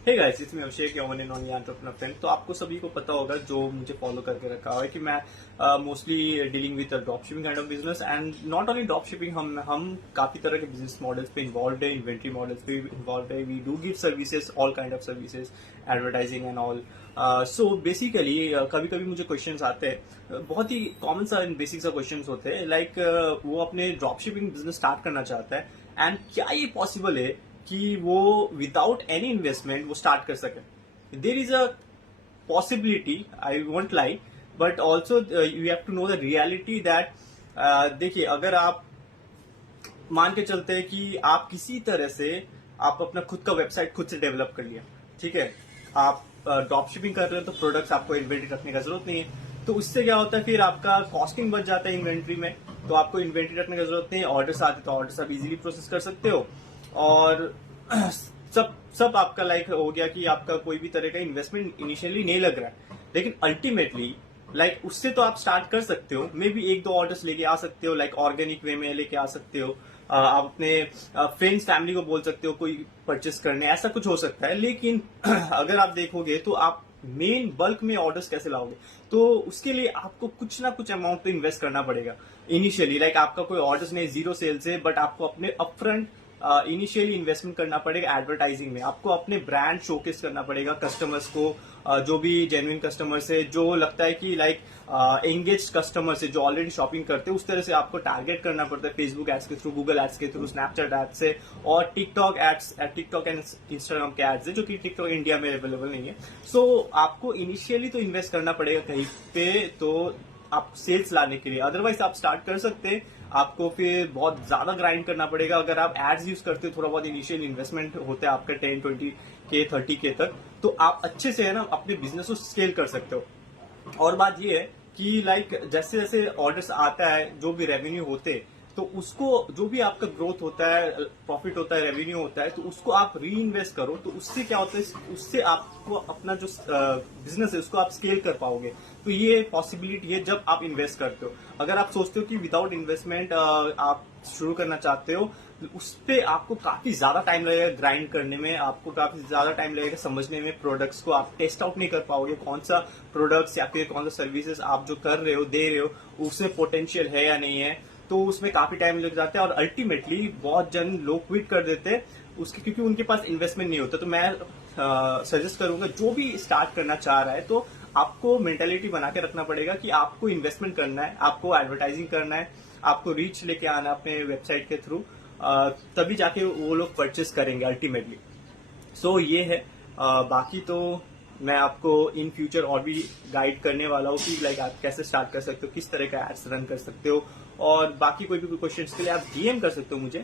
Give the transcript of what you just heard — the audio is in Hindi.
हे गाइस, इसमें अभिषेक यवन इन ऑनली एंटरप्रेन्योर फ्रेंड। तो आपको सभी को पता होगा जो मुझे फॉलो करके रखा हुआ है कि मैं mostly dealing with drop shipping kind of business and not only drop shipping. हम काफी तरह के बिजनेस मॉडल्स पे इन्वॉल्व है, इन्वेंट्री मॉडल्स पे इन्वॉल्व है। We do give services, all kind of services, advertising and all. So basically कभी कभी मुझे क्वेश्चंस आते हैं, बहुत ही कॉमन सा बेसिक सा क्वेश्चंस होते हैं, लाइक वो अपने ड्रॉप शिपिंग बिजनेस स्टार्ट करना चाहता है एंड क्या ये पॉसिबल है कि वो विदाउट एनी इन्वेस्टमेंट वो स्टार्ट कर सके। There is a possibility, I won't lie, but also you have to know the reality that देखिए, अगर आप मान के चलते हैं कि आप किसी तरह से आप अपना खुद का वेबसाइट खुद से डेवलप कर लिया, ठीक है, आप ड्रॉप शिपिंग कर रहे हो तो प्रोडक्ट्स आपको इन्वेंट्री रखने का जरूरत नहीं है। तो उससे क्या होता है, फिर आपका कॉस्टिंग बच जाता है इन्वेंट्री में, तो आपको इन्वेंट्री रखने की जरूरत नहीं है। ऑर्डर्स आते तो ऑर्डर्स आप इजीली प्रोसेस कर सकते हो और सब सब आपका लाइक हो गया कि आपका कोई भी तरह का इन्वेस्टमेंट इनिशियली नहीं लग रहा है। लेकिन अल्टीमेटली लाइक उससे तो आप स्टार्ट कर सकते हो, मे बी एक दो ऑर्डर्स लेके आ सकते हो, लाइक ऑर्गेनिक वे में लेके आ सकते हो। आप अपने फ्रेंड्स फैमिली को बोल सकते हो कोई परचेस करने, ऐसा कुछ हो सकता है। लेकिन अगर आप देखोगे तो आप मेन बल्क में ऑर्डर्स कैसे लाओगे, तो उसके लिए आपको कुछ ना कुछ अमाउंट तो इन्वेस्ट करना पड़ेगा इनिशियली। लाइक आपका कोई ऑर्डर्स नहीं, जीरो सेल्स है, बट आपको अपने अपफ्रंट इनिशियली इन्वेस्टमेंट करना पड़ेगा एडवर्टाइजिंग में। आपको अपने ब्रांड शोकेस करना पड़ेगा कस्टमर्स को, जो भी जेन्युइन कस्टमर्स है, जो लगता है कि लाइक एंगेज कस्टमर्स है, जो ऑलरेडी शॉपिंग करते हैं, उस तरह से आपको टारगेट करना पड़ता है फेसबुक एड्स के थ्रू, गूगल एड्स के थ्रू, स्नैपचैट एड्स से और TikTok ads, TikTok and Instagram के एड्स है, जो कि टिकटॉक इंडिया में अवेलेबल नहीं है। सो आपको इनिशियली तो इन्वेस्ट करना पड़ेगा कहीं पे, तो आप सेल्स लाने के लिए। अदरवाइज आप स्टार्ट कर सकते हैं, आपको फिर बहुत ज्यादा ग्राइंड करना पड़ेगा। अगर आप एड्स यूज करते हो, थोड़ा बहुत इनिशियल इन्वेस्टमेंट होता है आपका 10-20K 30K तक, तो आप अच्छे से है ना अपने बिजनेस को स्केल कर सकते हो। और बात ये है कि लाइक जैसे जैसे ऑर्डर्स आता है, जो भी रेवेन्यू होते हैं, तो उसको जो भी आपका ग्रोथ होता है, प्रॉफिट होता है, रेवेन्यू होता है, तो उसको आप री इन्वेस्ट करो। तो उससे क्या होता है, उससे आपको अपना जो बिजनेस है उसको आप स्केल कर पाओगे। तो ये पॉसिबिलिटी है जब आप इन्वेस्ट करते हो। अगर आप सोचते हो कि विदाउट इन्वेस्टमेंट आप शुरू करना चाहते हो, उस पर आपको काफी ज्यादा टाइम लगेगा ग्राइंड करने में, आपको काफी ज्यादा टाइम लगेगा समझने में, प्रोडक्ट्स को आप टेस्ट आउट नहीं कर पाओगे, कौन सा प्रोडक्ट्स या फिर कौन सा सर्विसेज आप जो कर रहे हो, दे रहे हो, उसमें पोटेंशियल है या नहीं है। तो उसमें काफी टाइम लग जाता है और अल्टीमेटली बहुत जन लोग क्विट कर देते हैं उसके, क्योंकि उनके पास इन्वेस्टमेंट नहीं होता। तो मैं सजेस्ट करूंगा, जो भी स्टार्ट करना चाह रहा है, तो आपको मेंटेलिटी बना के रखना पड़ेगा कि आपको इन्वेस्टमेंट करना है, आपको एडवर्टाइजिंग करना है, आपको रीच लेके आना अपने वेबसाइट के थ्रू, तभी जाके वो लोग परचेस करेंगे अल्टीमेटली। सो ये है। बाकी तो मैं आपको इन फ्यूचर और भी गाइड करने वाला हूँ कि लाइक आप कैसे स्टार्ट कर सकते हो, किस तरह का एड्स रन कर सकते हो, और बाकी कोई भी क्वेश्चंस के लिए आप डीएम कर सकते हो मुझे।